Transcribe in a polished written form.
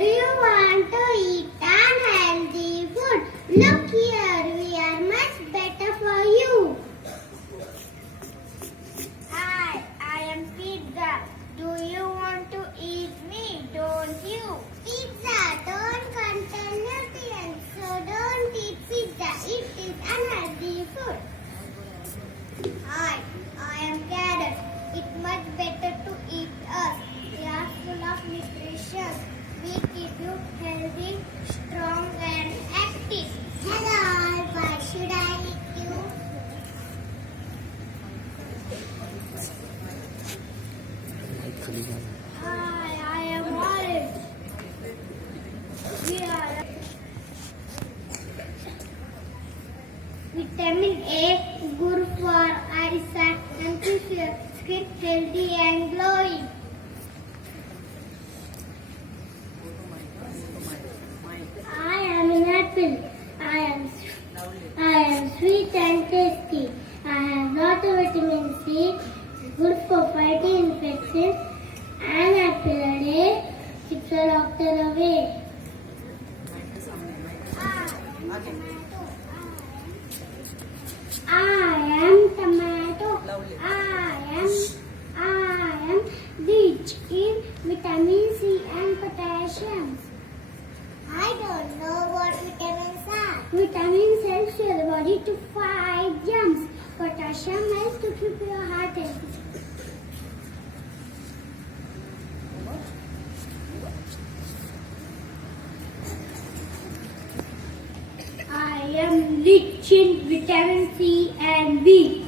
Do you want to eat unhealthy food? Look here, we are much better for you. Hi, I am Pizza. Do you want to eat me? Don't you? Pizza don't contain nutrients, so don't eat pizza. It is unhealthy food. Hi, I am Carrot. It's much better to eat us. We are full of nutrition. We keep you healthy, strong and active. Hello, why should I eat you? Hi, I am Orange. We are Vitamin A, good for eyesight and keeps your skin healthy and glowing. I am an apple. I am sweet and tasty. I have lot of vitamin C, good for fighting infections. An apple a day keeps a doctor away. I am tomato. I am rich in vitamin C and potassium. I don't know what vitamins are. Vitamins help your body to fight germs. Potassium helps to keep your heart healthy. I am rich in vitamin C and B.